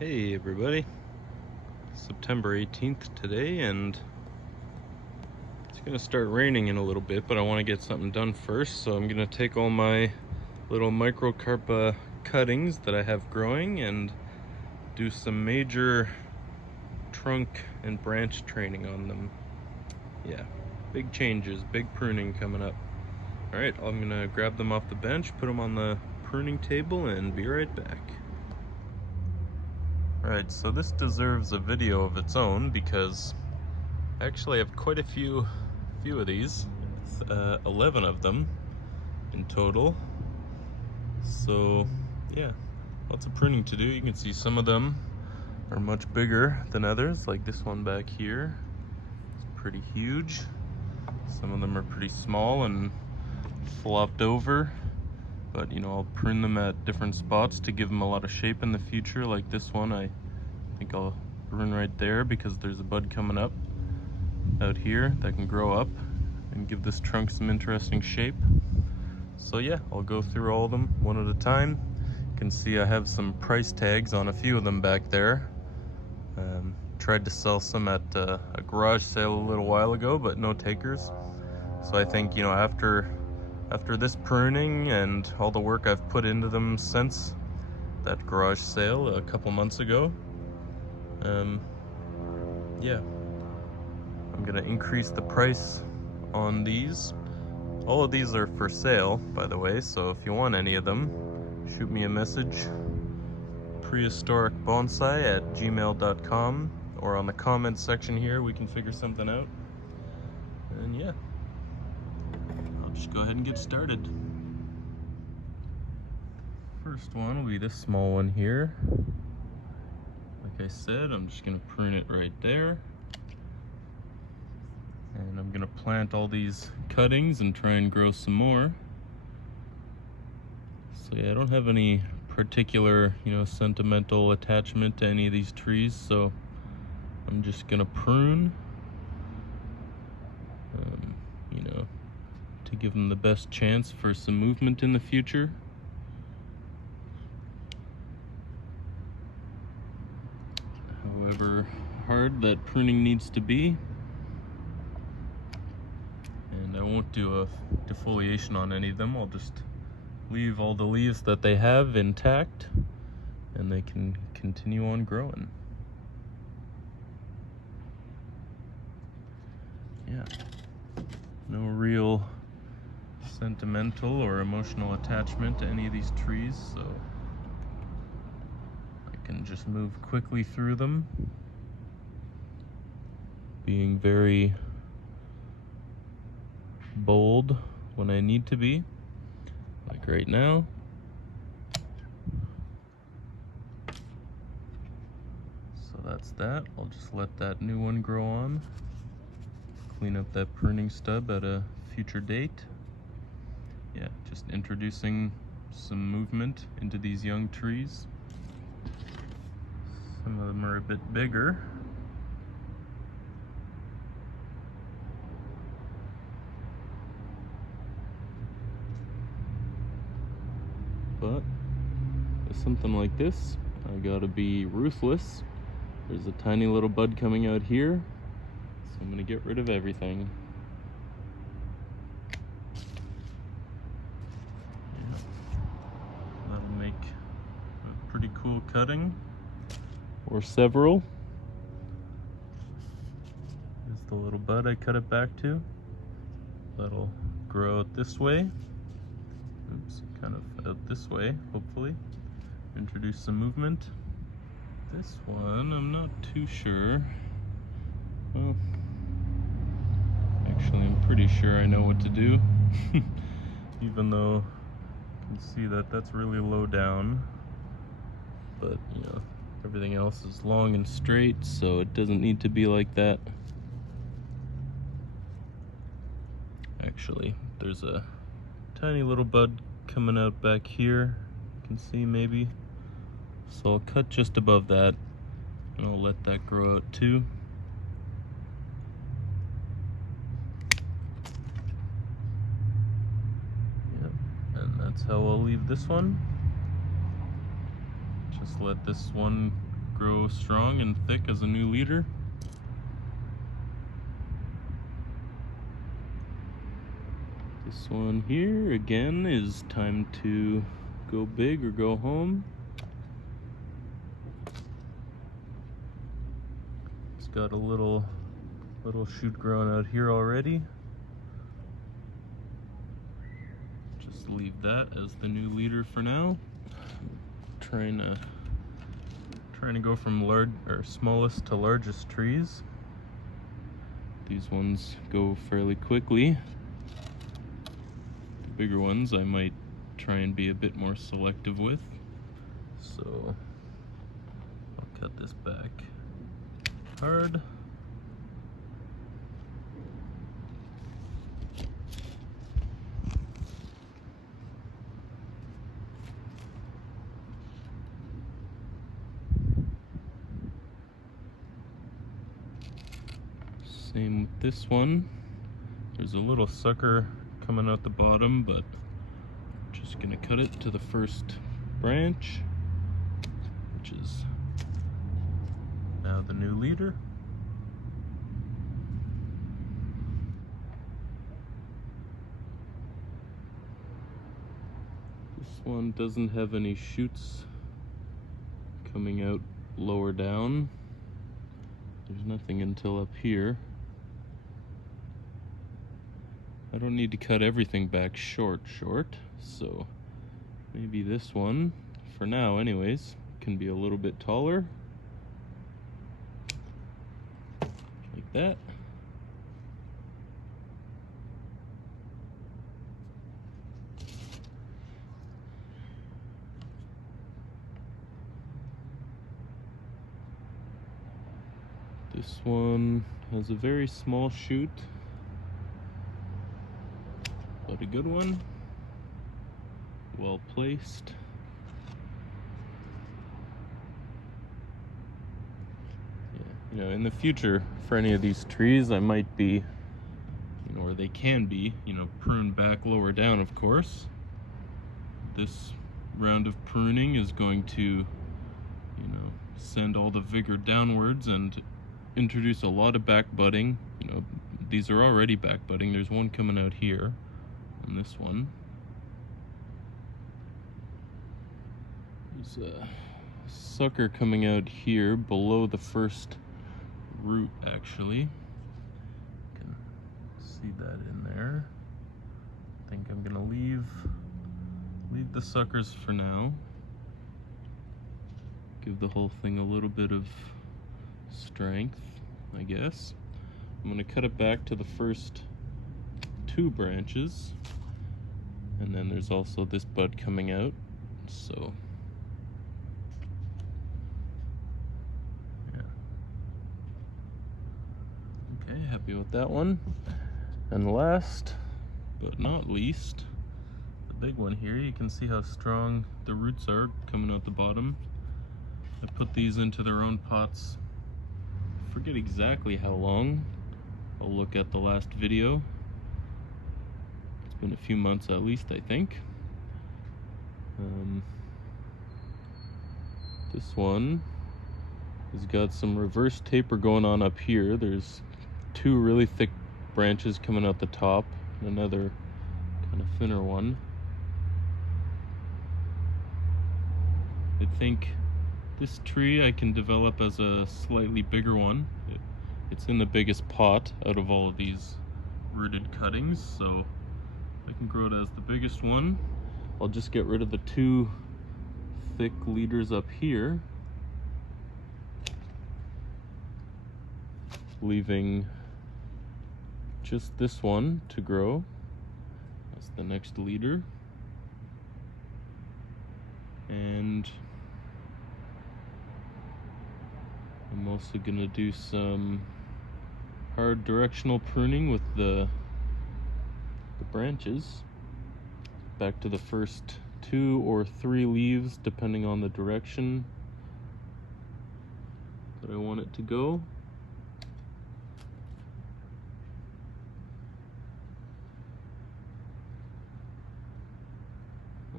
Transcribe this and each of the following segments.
Hey everybody, September 18th today, and it's gonna start raining in a little bit, but I want to get something done first, so I'm gonna take all my little microcarpa cuttings that I have growing and do some major trunk and branch training on them. Yeah, big changes, big pruning coming up. Alright, I'm gonna grab them off the bench, put them on the pruning table, and be right back. Alright, so this deserves a video of its own because I actually have quite a few of these, 11 of them in total. So yeah, lots of pruning to do. You can see some of them are much bigger than others, like this one back here. It's pretty huge. Some of them are pretty small and flopped over, but you know, I'll prune them at different spots to give them a lot of shape in the future. Like this one, I think I'll prune right there because there's a bud coming up out here that can grow up and give this trunk some interesting shape. So yeah, I'll go through all of them one at a time. You can see I have some price tags on a few of them back there. Tried to sell some at a garage sale a little while ago, but no takers. So I think, you know, after this pruning and all the work I've put into them since that garage sale a couple months ago, yeah, I'm gonna increase the price on these. All of these are for sale, by the way, so if you want any of them, shoot me a message, prehistoricbonsai@gmail.com, or on the comments section here. We can figure something out. And yeah, I'll just go ahead and get started. First one will be this small one here. Like I said, I'm just gonna prune it right there. And I'm gonna plant all these cuttings and try and grow some more. So yeah, I don't have any particular, you know, sentimental attachment to any of these trees, so I'm just gonna prune, you know, to give them the best chance for some movement in the future. However hard that pruning needs to be. And I won't do a defoliation on any of them. I'll just leave all the leaves that they have intact, and they can continue on growing. Yeah, no real sentimental or emotional attachment to any of these trees, so I can just move quickly through them, being very bold when I need to be, like right now. So that's that. I'll just let that new one grow on. Clean up that pruning stub at a future date. Yeah, just introducing some movement into these young trees. Some of them are a bit bigger. But with something like this, I gotta be ruthless. There's a tiny little bud coming out here, so I'm gonna get rid of everything. Yeah. That'll make a pretty cool cutting, or several. Here's the little bud I cut it back to. That'll grow out this way. Oops, kind of out this way, hopefully. Introduce some movement. This one, I'm not too sure. Well, actually, I'm pretty sure I know what to do. Even though you can see that that's really low down. But, you know, everything else is long and straight, so it doesn't need to be like that. Actually, there's a tiny little bud coming out back here. You can see maybe. So I'll cut just above that, and I'll let that grow out too. Yep, and that's how I'll leave this one. Just let this one grow strong and thick as a new leader. This one here, again, is time to go big or go home. It's got a little shoot growing out here already. Just leave that as the new leader for now. Trying to go from smallest to largest trees. These ones go fairly quickly. The bigger ones I might try and be a bit more selective with. So I'll cut this back hard. Same with this one. There's a little sucker coming out the bottom, but I'm just gonna cut it to the first branch, which is now the new leader. This one doesn't have any shoots coming out lower down. There's nothing until up here. I don't need to cut everything back short, so maybe this one, for now anyways, can be a little bit taller. Like that. This one has a very small shoot, but a good one, well placed. Yeah, in the future, for any of these trees, I might be, or they can be, pruned back lower down, of course. This round of pruning is going to, send all the vigor downwards and introduce a lot of back budding. These are already back budding. There's one coming out here. And this one. There's a sucker coming out here below the first root, actually. You can see that in there. I think I'm gonna leave the suckers for now. Give the whole thing a little bit of strength, I guess. I'm gonna cut it back to the first 2 branches. And then there's also this bud coming out, so yeah. Okay, happy with that one. And last but not least, the big one here. You can see how strong the roots are coming out the bottom. I put these into their own pots. I forget exactly how long. I'll look at the last video. Been a few months at least, I think. This one has got some reverse taper going on up here. There's 2 really thick branches coming out the top, and another kind of thinner one. I think this tree I can develop as a slightly bigger one. It's in the biggest pot out of all of these rooted cuttings, so I can grow it as the biggest one. I'll just get rid of the 2 thick leaders up here, leaving just this one to grow. That's the next leader. And I'm also gonna do some hard directional pruning with the branches back to the first 2 or 3 leaves, depending on the direction that I want it to go.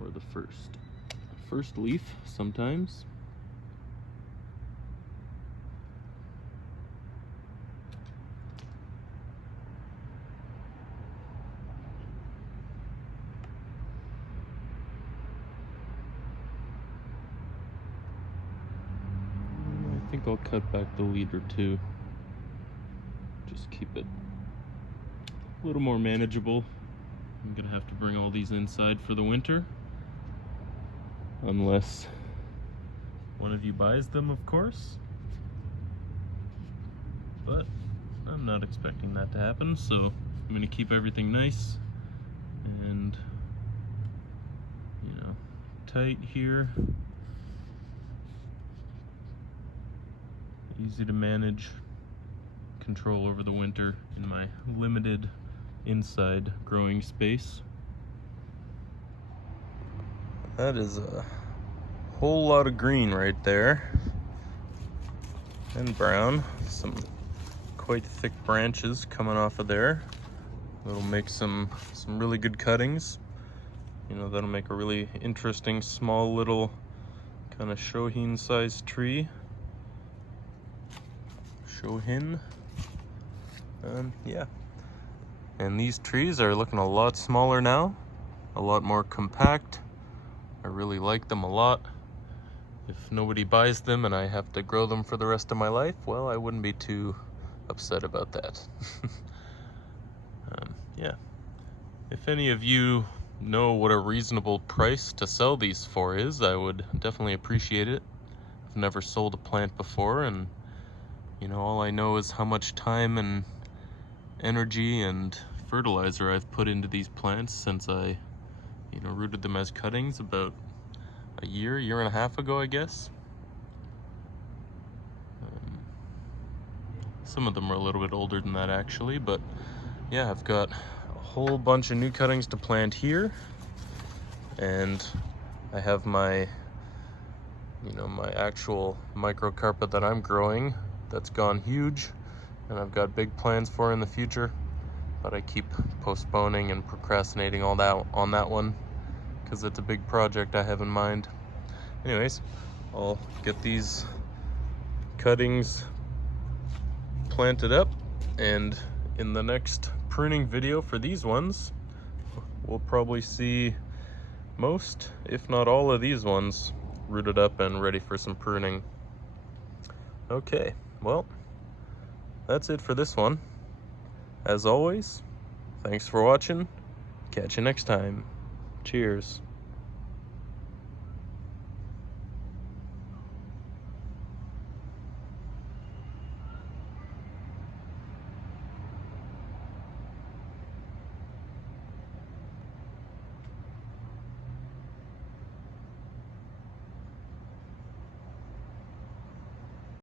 Or the first leaf sometimes. think I'll cut back the leader too. Just keep it a little more manageable. I'm gonna have to bring all these inside for the winter. Unless one of you buys them, of course. But I'm not expecting that to happen, so I'm gonna keep everything nice and, you know, tight here. Easy to manage, control over the winter in my limited inside growing space. That is a whole lot of green right there, and brown. Some quite thick branches coming off of there. That'll make some really good cuttings. You know, that'll make a really interesting small little kind of shohin sized tree. Shohin. Yeah. And these trees are looking a lot smaller now, a lot more compact. I really like them a lot. If nobody buys them and I have to grow them for the rest of my life, well, I wouldn't be too upset about that. Yeah. If any of you know what a reasonable price to sell these for is, I would definitely appreciate it. I've never sold a plant before, and you know, all I know is how much time and energy and fertilizer I've put into these plants since I, you know, rooted them as cuttings about a year and a half ago, I guess. Some of them are a little bit older than that actually, but yeah, I've got a whole bunch of new cuttings to plant here, and I have my, you know, my actual microcarpa that I'm growing that's gone huge, and I've got big plans for in the future, but I keep postponing and procrastinating all that on that one because it's a big project I have in mind. Anyways, I'll get these cuttings planted up, and in the next pruning video for these ones, we'll probably see most, if not all of these ones rooted up and ready for some pruning. Okay, well, that's it for this one. As always, thanks for watching. Catch you next time. Cheers.